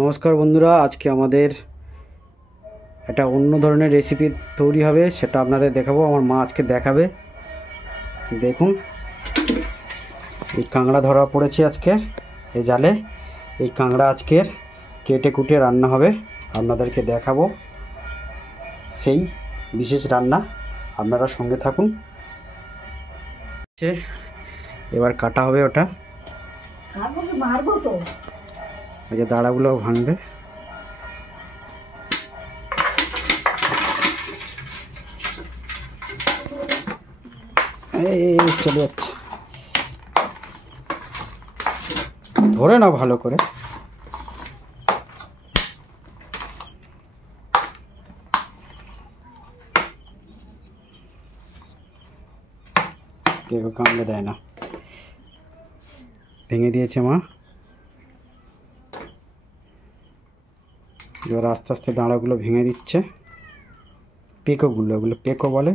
নমস্কার বন্ধুরা, আজকে আমাদের একটা অন্য ধরনের রেসিপি তৈরি হবে, সেটা আপনাদের দেখাবো। আমার মা আজকে দেখাবে। দেখুন, এই কাঁকড়া ধরা পড়েছে আজকের এই জালে। এই কাঁকড়া আজকের কেটে কুটে রান্না হবে, আপনাদেরকে দেখাবো সেই বিশেষ রান্না। আপনারা সঙ্গে থাকুন। এবার কাটা হবে ওটা, এই যে দাঁড়াগুলো ভাঙবে। এই চলে যাচ্ছে, ধরে নাও ভালো করে। কেউ কামড়ে দেয় না। ভেঙে দিয়েছে মা। এবার আস্তে আস্তে দাঁড়াগুলো ভেঙে দিচ্ছে, পেকোগুলো, ওগুলো পেকো বলে।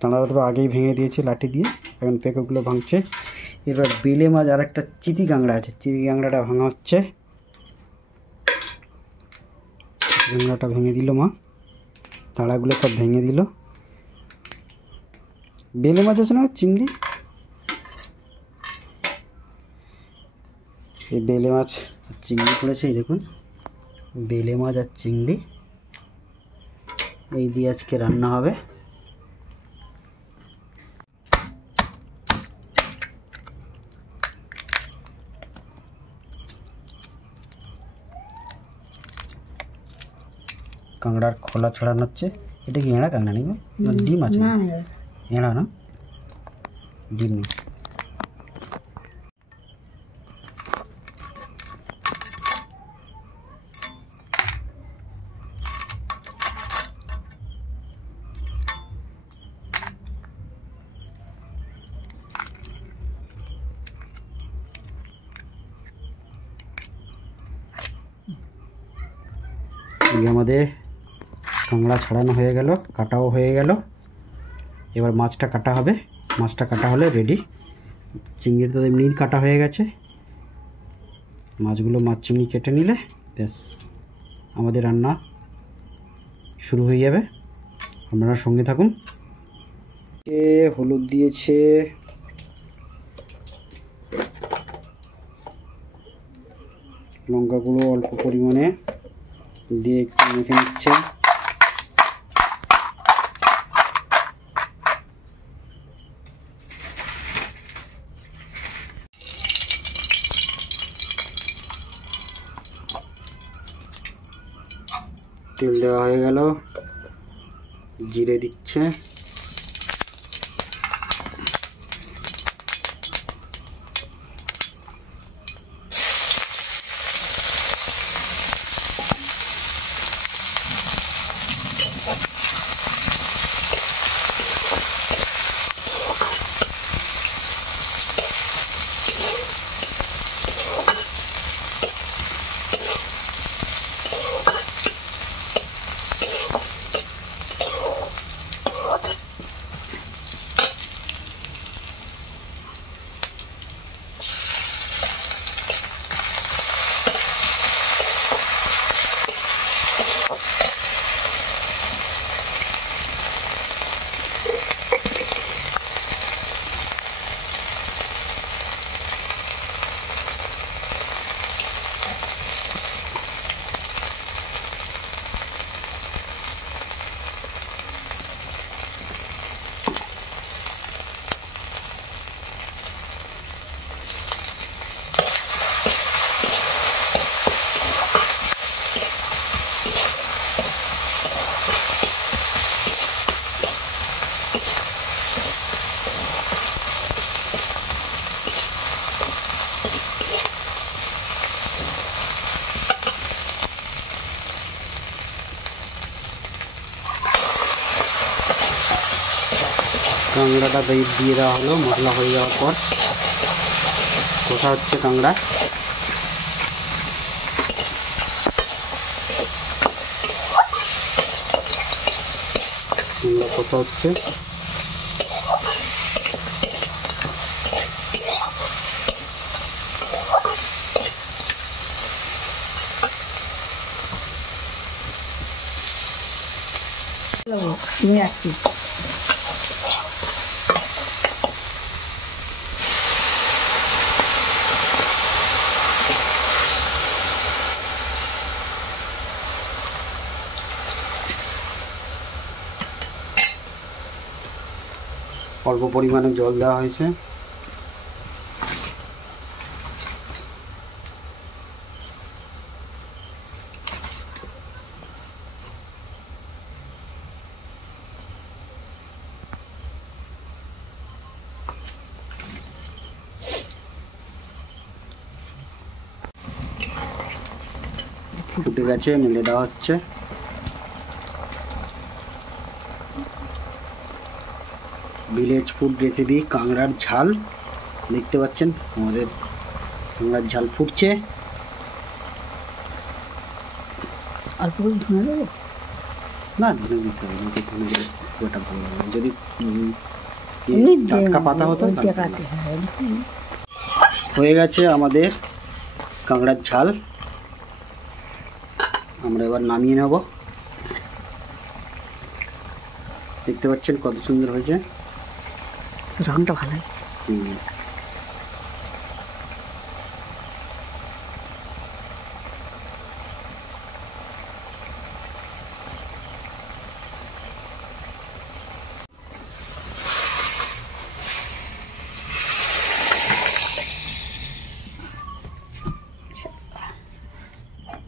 দাঁড়াটা তো আগেই ভেঙে দিয়েছে লাঠি দিয়ে, এখন পেকোগুলো ভাঙছে। এবার বেলে মাছ আর একটা চিতি কাঁকড়া আছে, চিতি কাঁকড়াটা ভাঙা হচ্ছে। কাঁকড়াটা ভেঙে দিল মা, দাঁড়াগুলো সব ভেঙে দিল। বেলে মাছ আছে না, চিংড়ি। এই বেলে মাছ আর চিংড়ি পড়েছে, এই দেখুন, বেলে মাছ আর চিংড়ি এই দিয়ে আজকে রান্না হবে। কাঁকড়ার খোলা ছড়ানো হচ্ছে। এটা কি এঁড়া কাঁকড়া নাকি? ডিম আছে? এঁড়া না, ডিম না। আমাদের কাঁকড়া ছাড়ানো হয়ে গেল, কাটাও হয়ে গেল। এবার মাছটা কাটা হবে। মাছটা কাটা হলে রেডি। চিংড়ি তো এমনি কাটা হয়ে গেছে। মাছগুলো মাছ চিংড়ি কেটে নিলে ব্যাস আমাদের রান্না শুরু হয়ে যাবে। আপনারা সঙ্গে থাকুন। হলুদ দিয়েছে, লঙ্কা গুঁড়ো অল্প পরিমাণে দিয়ে একটু মেখে নিচ্ছে। তেল দেওয়া হয়ে গেল, জিরে দিচ্ছে। কাঁকড়াটা দিয়ে দেওয়া হলো মশলা হয়ে যাওয়ার পর। কষা হচ্ছে কাঁকড়া। কষা হচ্ছে। তুমি যাচ্ছি। অল্প পরিমাণে জল দেওয়া হয়েছে। ফুটে গেছে, নেড়ে দেওয়া হচ্ছে। ভিলেজ ফুড রেসিপি কাঁকড়ার ঝাল, দেখতে পাচ্ছেন আমাদের কাঁকড়ার ঝাল ফুটছে। অল্প করে ধনে দেবো না, ধনে দিতে হবে না, ধনে দিলে ওটা ভালো লাগে না। যদি এমনি টাটকা পাতা হতো তাহলে দেখাতে হয়। হয়ে গেছে আমাদের কাঁকড়ার ঝাল। আমরা এবার নামিয়ে নেব। দেখতে পাচ্ছেন কত সুন্দর হয়েছে, রংটা ভালো হয়েছে।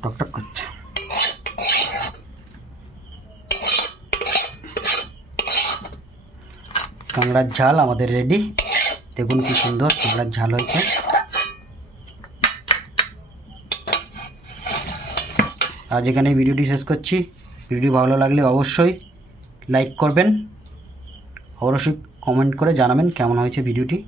টকটক করছে। কাঁকড়ার ঝাল আমাদের রেডি। দেখুন কি সুন্দর কাঁকড়ার ঝাল হয়েছে। আজ এখানে ভিডিওটি শেষ করছি। ভিডিও ভালো লাগলে অবশ্যই লাইক করবেন, অবশ্যই কমেন্ট করে জানাবেন কেমন হয়েছে ভিডিওটি।